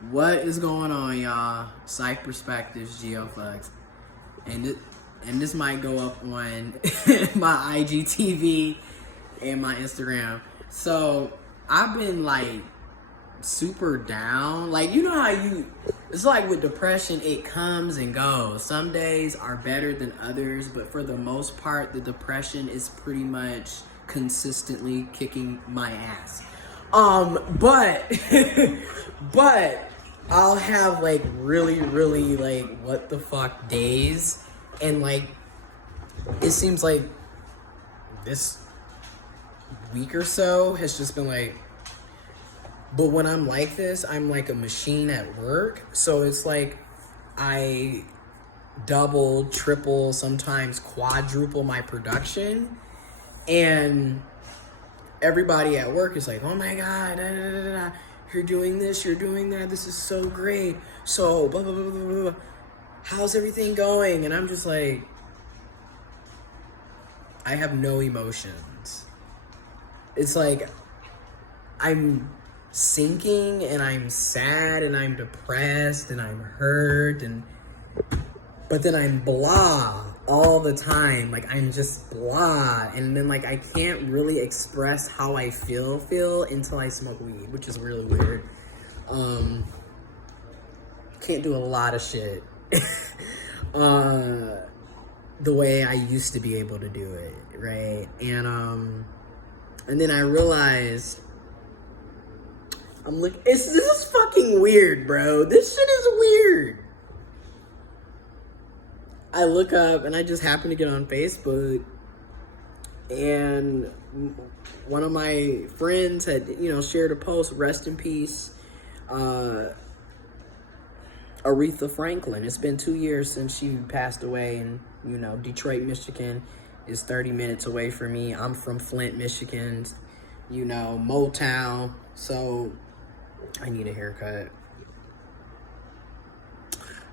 What is going on, y'all? Psych Perspectives, giofvcks, and this might go up on my IGTV and my Instagram. So I've been like super down. Like, you know how it's like with depression, it comes and goes. Some days are better than others, but for the most part, the depression is pretty much consistently kicking my ass. But but I'll have like really like what the fuck days, and like it seems like this week or so has just been like, but when I'm like this, I'm like a machine at work. So it's like I double, triple, sometimes quadruple my production. And everybody at work is like, oh my God, da, da, da, da, you're doing this, you're doing that. This is so great. So, blah, blah, blah, blah, blah. How's everything going? And I'm just like, I have no emotions. It's like I'm sinking and I'm sad and I'm depressed and I'm hurt, but then I'm blah all the time. Like, I'm just blah, and then like I can't really express how I feel until I smoke weed, which is really weird. Can't do a lot of shit the way I used to be able to do it, right? And then I realized this is fucking weird, bro. This shit is weird. I look up and I just happen to get on Facebook, and one of my friends had, shared a post, rest in peace, Aretha Franklin. It's been 2 years since she passed away, and Detroit, Michigan is 30 minutes away from me. I'm from Flint, Michigan, Motown, so I need a haircut.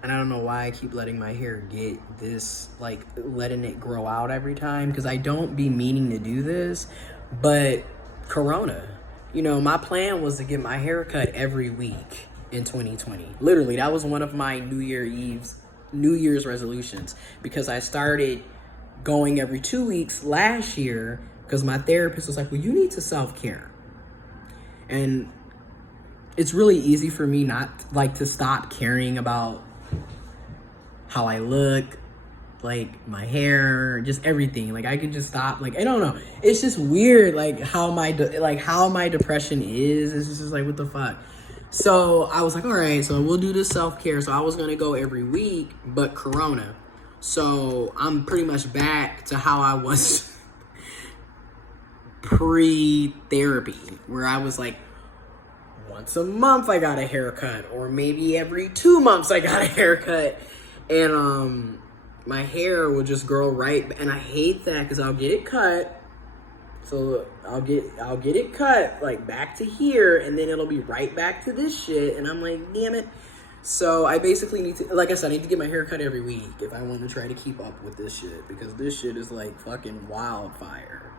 And I don't know why I keep letting my hair get this, like, letting it grow out every time, because I don't be meaning to do this, but Corona. My plan was to get my hair cut every week in 2020. Literally, that was one of my New Year's resolutions, because I started going every 2 weeks last year because my therapist was like, well, you need to self-care. And it's really easy for me not, like, to stop caring about how I look, like my hair, just everything. Like, I could just stop. Like, I don't know. It's just weird, like how my depression is. It's just like, what the fuck. So I was like, all right, so we'll do this self-care. So I was gonna go every week, but Corona. So I'm pretty much back to how I was pre-therapy, where I was like, once a month I got a haircut, or maybe every 2 months I got a haircut. And my hair will just grow right, and I hate that because I'll get it cut. So I'll get it cut like back to here, and then it'll be right back to this shit, and I'm like, damn it. So I basically need to, like I said, I need to get my hair cut every week if I want to try to keep up with this shit, because this shit is like fucking wildfire.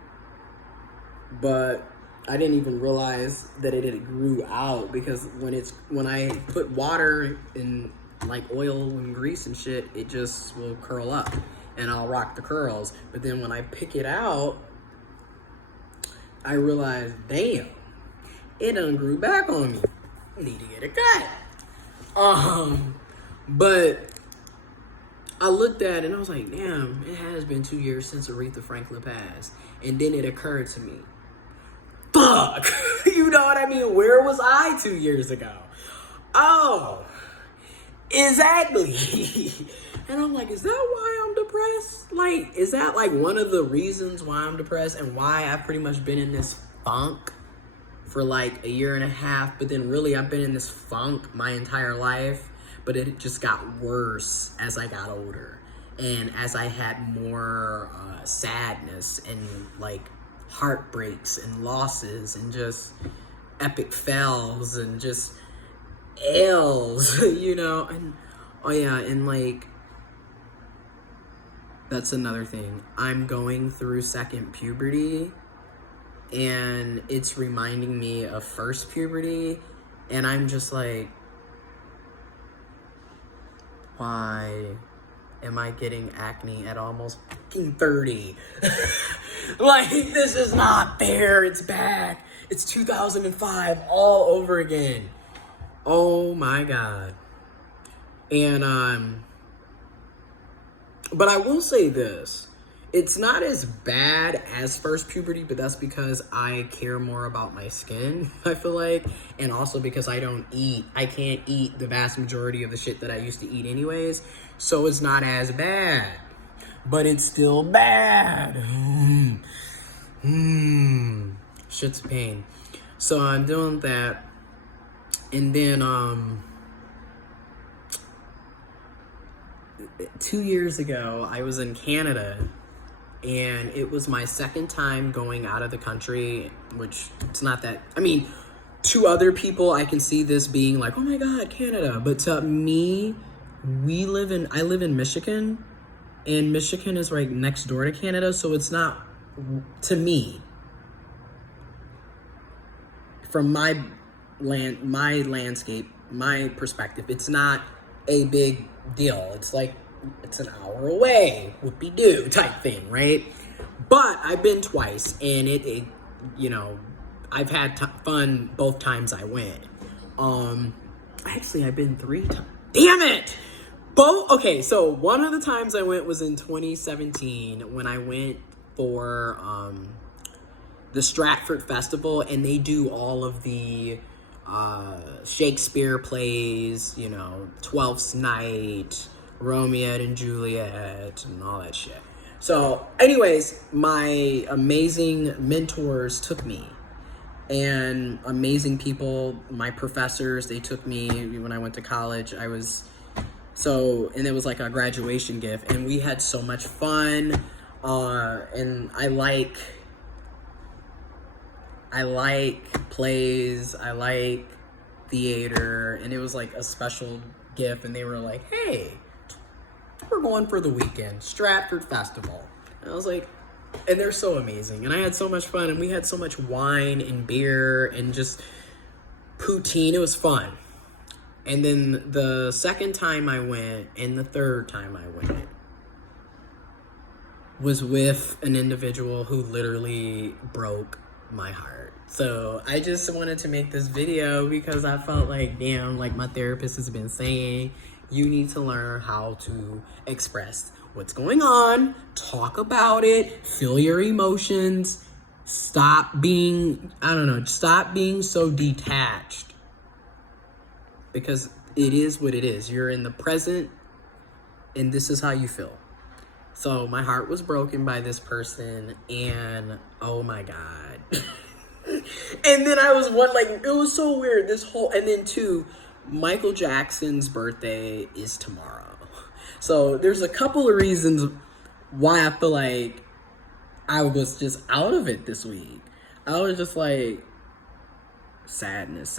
But I didn't even realize that it grew out, because when I put water in like oil and grease and shit, it just will curl up and I'll rock the curls. But then when I pick it out, I realize, damn, it done grew back on me. I need to get a cut. But I looked at it and I was like, damn, it has been 2 years since Aretha Franklin passed. And then it occurred to me, fuck, you know what I mean? Where was I 2 years ago? Oh, exactly. And I'm like, is that why I'm depressed? Like, is that like one of the reasons why I'm depressed, and why I've pretty much been in this funk for like a year and a half? But then really I've been in this funk my entire life, but it just got worse as I got older, and as I had more sadness and like heartbreaks and losses and just epic fails and just L's, and oh yeah, and like, that's another thing. I'm going through second puberty, and it's reminding me of first puberty, and I'm just like, why am I getting acne at almost fucking 30? Like, this is not fair. It's back. It's 2005 all over again. Oh my God. And, but I will say this. It's not as bad as first puberty, but that's because I care more about my skin, I feel like. And also because I can't eat the vast majority of the shit that I used to eat anyways. So it's not as bad. But it's still bad. Shit's a pain. So I'm doing that. And then, 2 years ago, I was in Canada. And it was my second time going out of the country, which it's not that, I mean, to other people, I can see this being like, oh my God, Canada. But to me, I live in Michigan, and Michigan is right next door to Canada. So it's not, to me, from my landscape, my perspective, it's not a big deal. It's like, it's an hour away, whoopee-doo type thing, right? But I've been twice, and it you know, I've had fun both times I went. Actually, I've been 3 times. Damn it! Okay, so one of the times I went was in 2017 when I went for the Stratford Festival, and they do all of the Shakespeare plays, you know, Twelfth Night, Romeo and Juliet, and all that shit. So, anyways, my amazing mentors took me. And amazing people, my professors, they took me when I went to college. And it was like a graduation gift. And we had so much fun. And I like plays, I like theater. And it was like a special gift. And they were like, hey, we're going for the weekend, Stratford Festival. And I was like, and they're so amazing. And I had so much fun, and we had so much wine and beer and just poutine. It was fun. And then the second time I went and the third time I went was with an individual who literally broke my heart. So I just wanted to make this video because I felt like, damn, like my therapist has been saying, you need to learn how to express what's going on, talk about it, feel your emotions, stop being so detached. Because it is what it is. You're in the present, and this is how you feel. So my heart was broken by this person, and oh my God. And then it was so weird, and then 2, Michael Jackson's birthday is tomorrow. So there's a couple of reasons why I feel like I was just out of it this week. I was just like, sadness.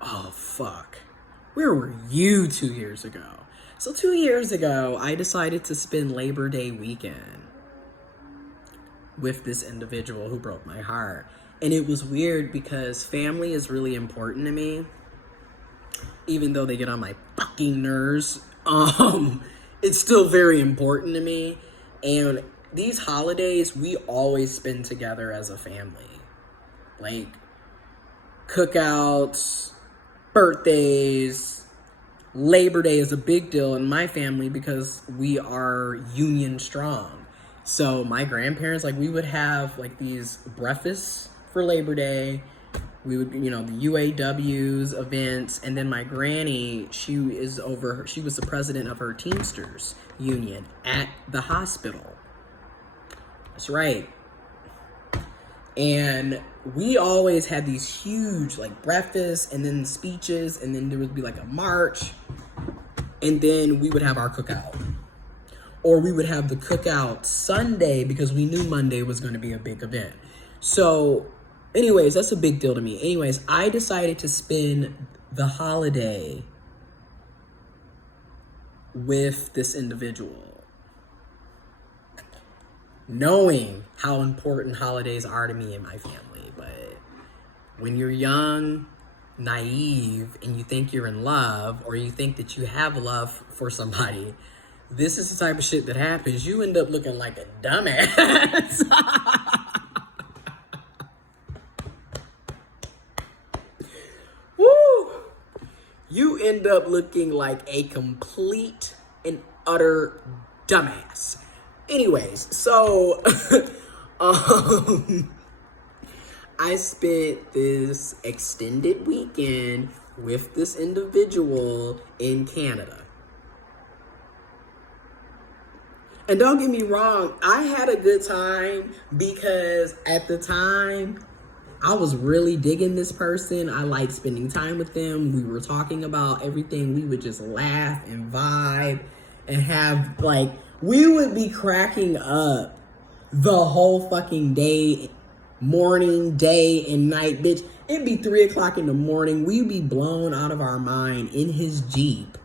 Oh, fuck. Where were you 2 years ago? So 2 years ago, I decided to spend Labor Day weekend with this individual who broke my heart. And it was weird because family is really important to me. Even though they get on my fucking nerves, it's still very important to me. And these holidays, we always spend together as a family. Like, cookouts, birthdays, Labor Day is a big deal in my family because we are union strong. So my grandparents, like, we would have like these breakfasts for Labor Day. We would, the UAW's events, and then my granny, she was the president of her Teamsters union at the hospital. That's right. And we always had these huge, like, breakfasts, and then speeches, and then there would be like a march, and then we would have our cookout. Or we would have the cookout Sunday because we knew Monday was going to be a big event. So, anyways, that's a big deal to me. Anyways, I decided to spend the holiday with this individual, knowing how important holidays are to me and my family. But when you're young naive and you think you're in love, or you think that you have love for somebody, this is the type of shit that happens. You end up looking like a dumbass. Woo! You end up looking like a complete and utter dumbass. Anyways, so I spent this extended weekend with this individual in Canada. And don't get me wrong, I had a good time because at the time, I was really digging this person. I liked spending time with them. We were talking about everything. We would just laugh and vibe and have, like, we would be cracking up the whole fucking day, morning, day, and night, bitch. It'd be 3 o'clock in the morning. We'd be blown out of our mind in his Jeep,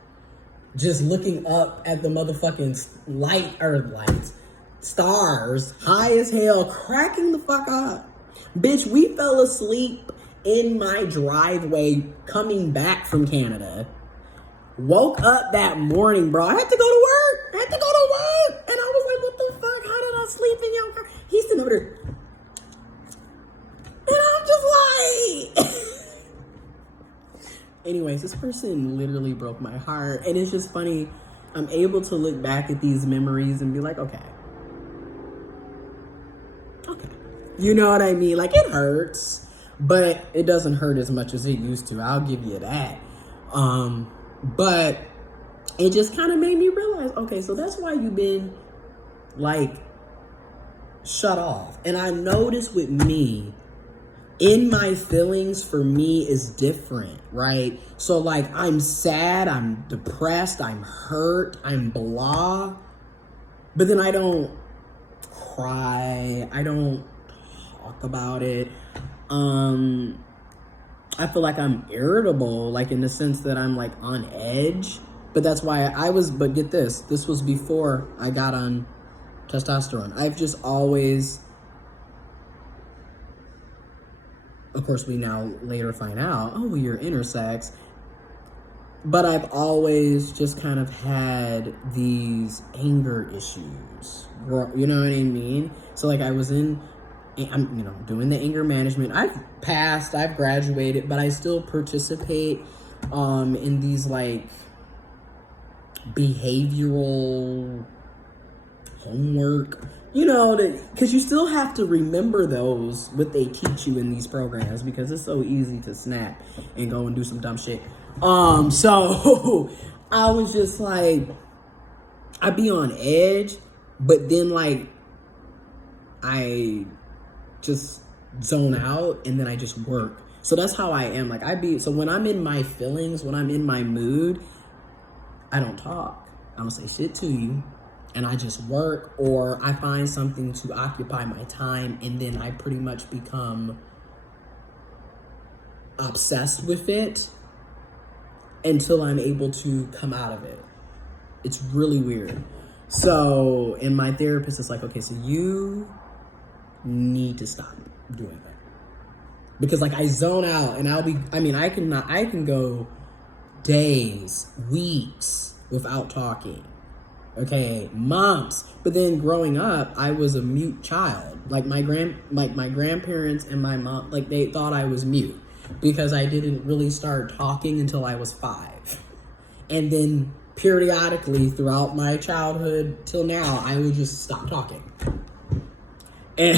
just looking up at the motherfucking lights, stars, high as hell, cracking the fuck up. Bitch, we fell asleep in my driveway coming back from Canada. Woke up that morning, bro. I had to go to work. And I was like, what the fuck? How did I sleep in your car? He's sitting over there. And I'm just like... Anyways, this person literally broke my heart. And it's just funny. I'm able to look back at these memories and be like, okay. You know what I mean? Like, it hurts, but it doesn't hurt as much as it used to. I'll give you that. But it just kind of made me realize, okay, so that's why you've been, like, shut off. And I noticed with me, in my feelings for me is different, right? So, like, I'm sad, I'm depressed, I'm hurt, I'm blah. But then I don't cry, I don't talk about it. I feel like I'm irritable, like in the sense that I'm like on edge. But that's why but get this was before I got on testosterone. I've just always, of course we now later find out, oh, you're intersex. But I've always just kind of had these anger issues. You know what I mean? So like I'm, doing the anger management. I've passed, I've graduated, but I still participate in these like behavioral homework, because you still have to remember what they teach you in these programs, because it's so easy to snap and go and do some dumb shit. So I was just like, I'd be on edge, but then like I just zone out and then I just work. So that's how I am. Like so when I'm in my feelings, when I'm in my mood, I don't talk. I don't say shit to you. And I just work, or I find something to occupy my time, and then I pretty much become obsessed with it until I'm able to come out of it. It's really weird. So, and my therapist is like, okay, so you need to stop doing that. Because like I zone out and I can go days, weeks without talking. Okay, months. But then growing up, I was a mute child. Like my grandparents and my mom, like they thought I was mute because I didn't really start talking until I was 5. And then periodically throughout my childhood till now, I would just stop talking. And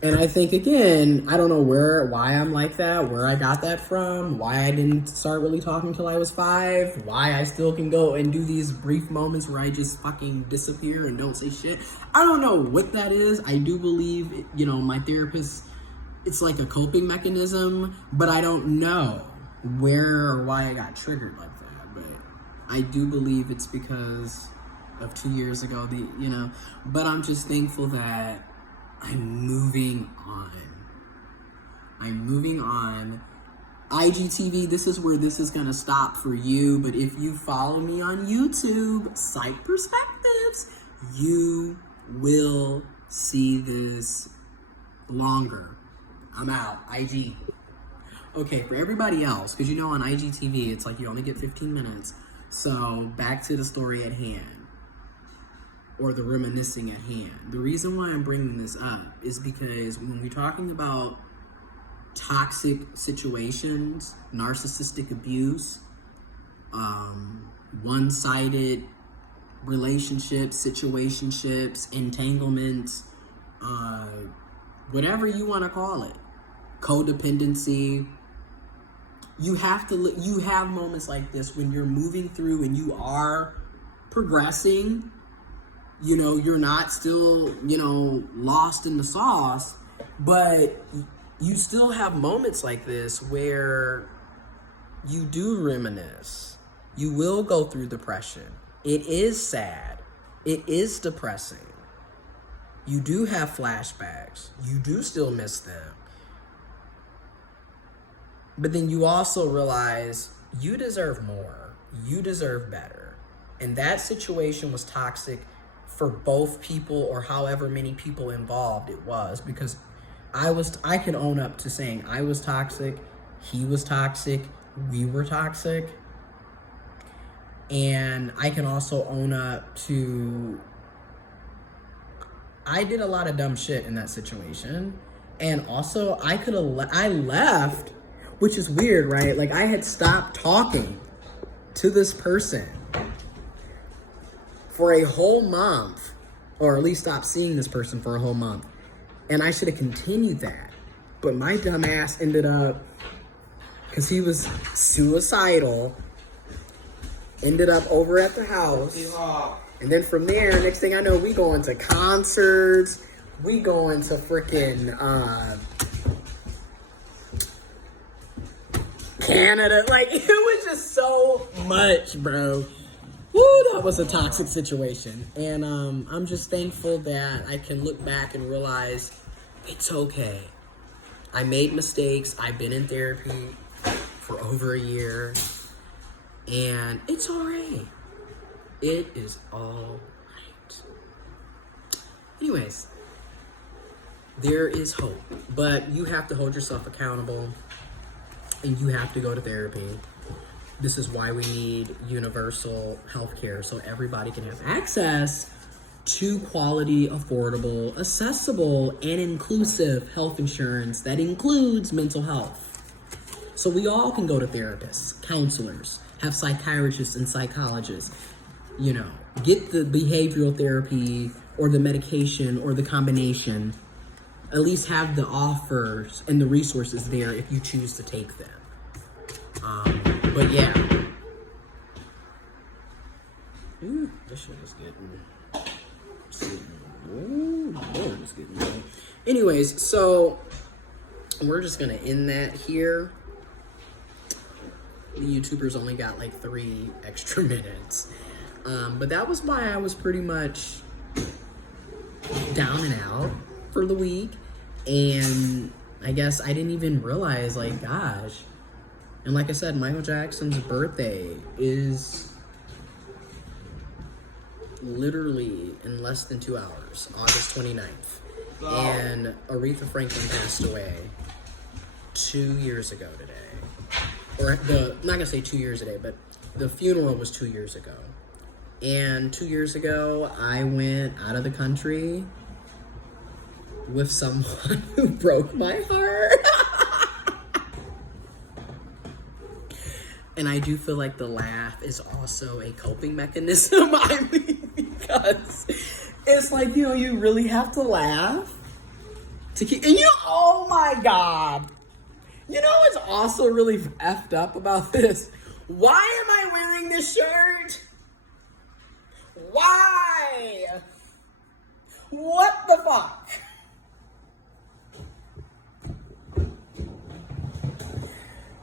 and I think, again, I don't know why I'm like that, where I got that from, why I didn't start really talking till I was 5, why I still can go and do these brief moments where I just fucking disappear and don't say shit. I don't know what that is. I do believe, my therapist, it's like a coping mechanism, but I don't know where or why I got triggered like that. But I do believe it's because of 2 years ago, but I'm just thankful that I'm moving on. IGTV, this is where this is going to stop for you. But if you follow me on YouTube, Psych Perspectives, you will see this longer. I'm out. IG. Okay, for everybody else, because you know on IGTV, it's like you only get 15 minutes. So back to the story at hand, or the reminiscing at hand. The reason why I'm bringing this up is because when we're talking about toxic situations, narcissistic abuse, one-sided relationships, situationships, entanglements, whatever you want to call it, codependency, you have moments like this when you're moving through and you are progressing. You know, you're not still, lost in the sauce, but you still have moments like this where you do reminisce. You will go through depression. It is sad. It is depressing. You do have flashbacks. You do still miss them. But then you also realize you deserve more. You deserve better. And that situation was toxic for both people, or however many people involved it was, because I can own up to saying I was toxic, he was toxic, we were toxic. And I can also own up to I did a lot of dumb shit in that situation. And also I left, which is weird, right? Like, I had stopped talking to this person for a whole month, or at least stopped seeing this person for a whole month. And I should have continued that. But my dumb ass ended up, because he was suicidal, ended up over at the house. And then from there, next thing I know, we going to concerts. We going to freaking Canada. Like, it was just so much, bro. Woo, that was a toxic situation. And I'm just thankful that I can look back and realize it's okay. I made mistakes. I've been in therapy for over a year. And it's all right. It is all right. Anyways, there is hope. But you have to hold yourself accountable. And you have to go to therapy. This is why we need universal health care, so everybody can have access to quality, affordable, accessible, and inclusive health insurance that includes mental health. So we all can go to therapists, counselors, have psychiatrists and psychologists, get the behavioral therapy or the medication or the combination. At least have the offers and the resources there if you choose to take them. But yeah. Ooh, this shit is getting. Ooh, Lord, it's getting low. Anyways, so we're just gonna end that here. The YouTubers only got like 3 extra minutes. But that was why I was pretty much down and out for the week. And I guess I didn't even realize, like, gosh. And like I said, Michael Jackson's birthday is literally in less than 2 hours, August 29th. And Aretha Franklin passed away 2 years ago today. Or not gonna say 2 years today, but the funeral was 2 years ago. And 2 years ago, I went out of the country with someone who broke my heart. And I do feel like the laugh is also a coping mechanism. I mean, because it's like, you really have to laugh to keep, and oh my God. What's also really effed up about this? Why am I wearing this shirt? Why? What the fuck?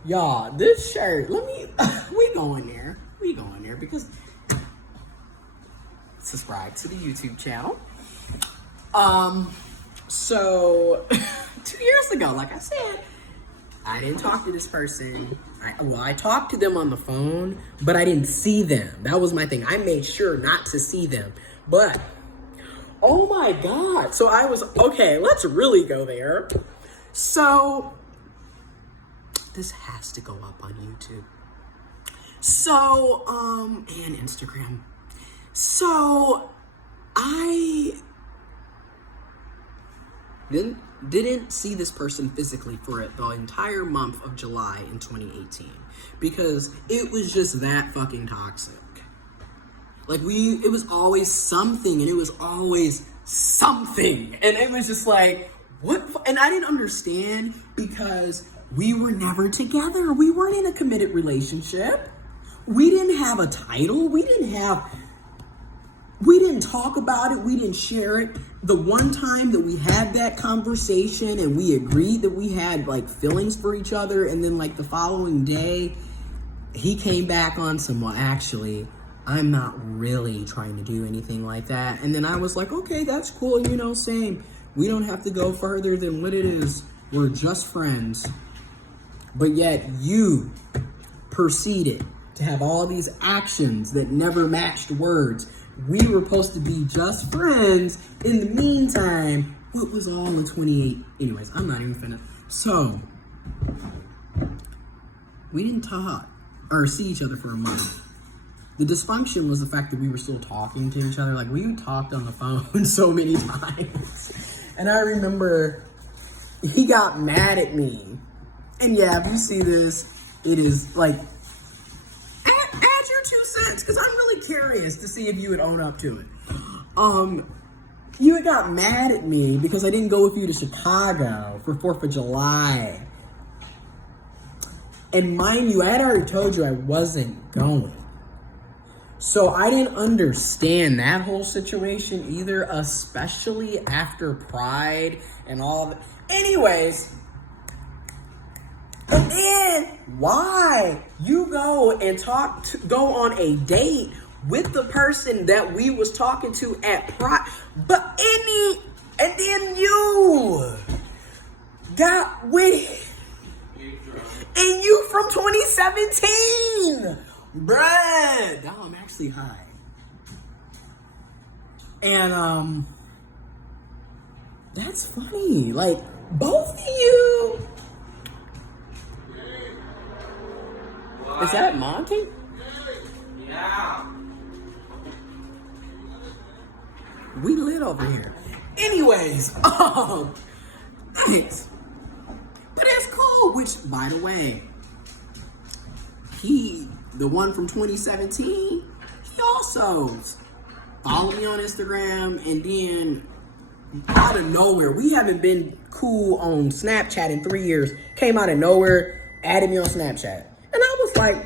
Y'all, this shirt, we go in there because subscribe to the YouTube channel. So 2 years ago, like I said, I didn't talk to this person. I talked to them on the phone, but I didn't see them. That was my thing. I made sure not to see them. But, oh my God. So I was, okay, let's really go there. So this has to go up on YouTube. So, and Instagram. So, I didn't see this person physically for the entire month of July in 2018 because it was just that fucking toxic. Like it was always something, and it was always something, and it was just like, what? And I didn't understand because we were never together. We weren't in a committed relationship. We didn't have a title. We didn't talk about it. We didn't share it. The one time that we had that conversation and we agreed that we had like feelings for each other, and then like the following day, he came back on some, well, actually, I'm not really trying to do anything like that. And then I was like, okay, that's cool. You know, same. We don't have to go further than what it is. We're just friends. But yet you proceeded to have all these actions that never matched words. We were supposed to be just friends. In the meantime, what was all the 28? Anyways, I'm not even finished. So, we didn't talk or see each other for a month. The dysfunction was the fact that we were still talking to each other. Like, we talked on the phone so many times. And I remember he got mad at me. And yeah, if you see this, it is like, add your 2 cents, because I'm really curious to see if you would own up to it. You had got mad at me because I didn't go with you to Chicago for 4th of July. And mind you, I had already told you I wasn't going. So I didn't understand that whole situation either, especially after Pride and all that. Anyways, and then why you go and go on a date with the person that we was talking to at Pride, and then you got with, and you from 2017, bruh. Now I'm actually high, and that's funny. Like, both of you. Is that Monty? Yeah. We lit over here. Anyways, thanks. But it's cool, which, by the way, the one from 2017, he also followed me on Instagram, and then out of nowhere, we haven't been cool on Snapchat in 3 years, came out of nowhere, added me on Snapchat. And I was like,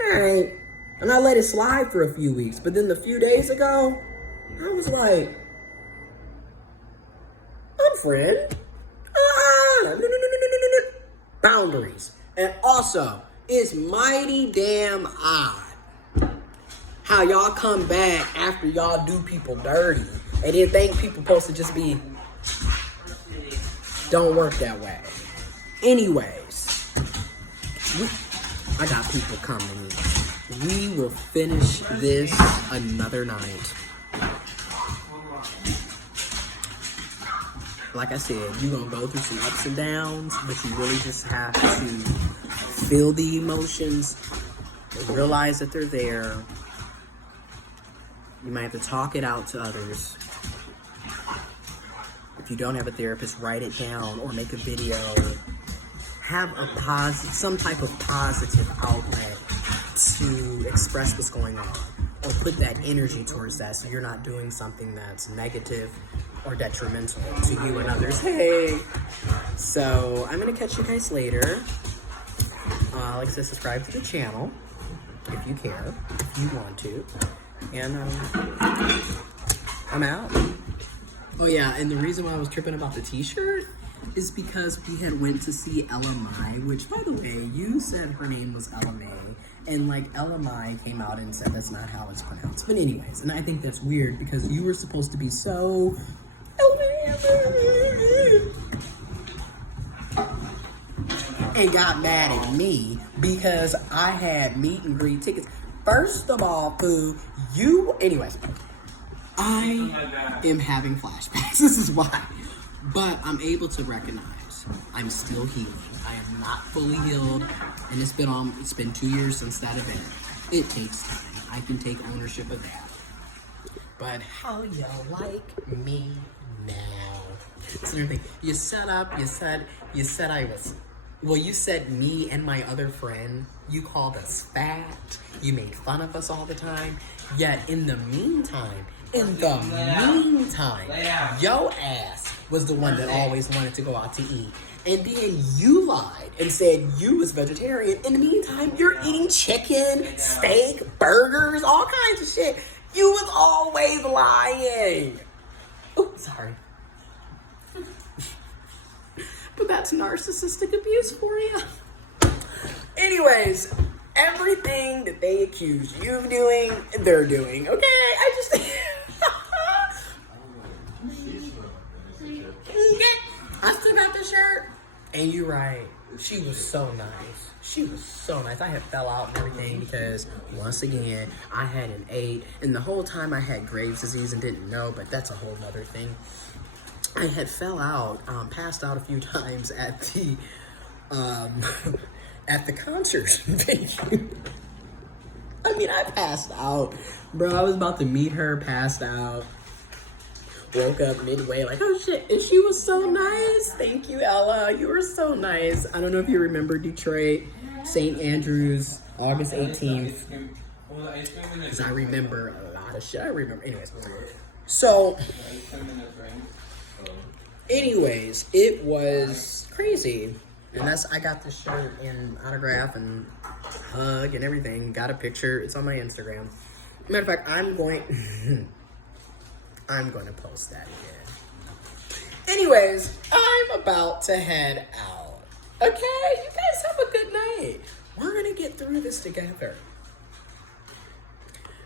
all right. And I let it slide for a few weeks. But then a few days ago, I was like, I'm friend. Boundaries. And also, it's mighty damn odd how y'all come back after y'all do people dirty and then think people supposed to just be, don't work that way. Anyways, I got people coming in. We will finish this another night. Like I said, you're going to go through some ups and downs, but you really just have to feel the emotions, realize that they're there. You might have to talk it out to others. If you don't have a therapist, write it down or make a video. Have some type of positive outlet to express what's going on, or put that energy towards that so you're not doing something that's negative or detrimental to you and others. Hey! So, I'm going to catch you guys later. Like I said, subscribe to the channel if you care, if you want to. And I'm out. Oh yeah, and the reason why I was tripping about the t-shirt is because we had went to see Ella Mai, which, by the way, you said her name was Ella Mai, and like Ella Mai came out and said that's not how it's pronounced. But anyways, and I think that's weird because you were supposed to be so and got mad at me because I had meet and greet tickets. First of all, anyways, I am having flashbacks. This is why. But I'm able to recognize I'm still healing. I am not fully healed, and it's been 2 years since that event. It takes time. I can take ownership of that. But how you like me now? So everything you said I was. Well, you said me and my other friend. You called us fat. You made fun of us all the time. Yet in the meantime, yo ass was the one that always wanted to go out to eat. And then you lied and said you was vegetarian. In the meantime, you're eating chicken, steak, burgers, all kinds of shit. You was always lying. Oh, sorry. But that's narcissistic abuse for you. Anyways, everything that they accuse you of doing, they're doing. Okay, I just... I still got the shirt. And you're right. She was so nice. She was so nice. I had fell out and everything because, once again, I hadn't ate. And the whole time I had Graves' disease and didn't know, but that's a whole other thing. I had fell out, passed out a few times at the concert venue. I mean, I passed out. Bro, I was about to meet her, passed out. Woke up midway like, oh shit, and she was so nice. Thank you, Ella. You were so nice. I don't know if you remember Detroit, St. Andrews, August 18th. Because I remember a lot of shit. I remember. Anyways, it was crazy. And I got this shirt and autograph and hug and everything. Got a picture. It's on my Instagram. Matter of fact, I'm going to post that again. Anyways, I'm about to head out. Okay? You guys have a good night. We're going to get through this together.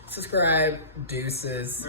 Subscribe. Deuces.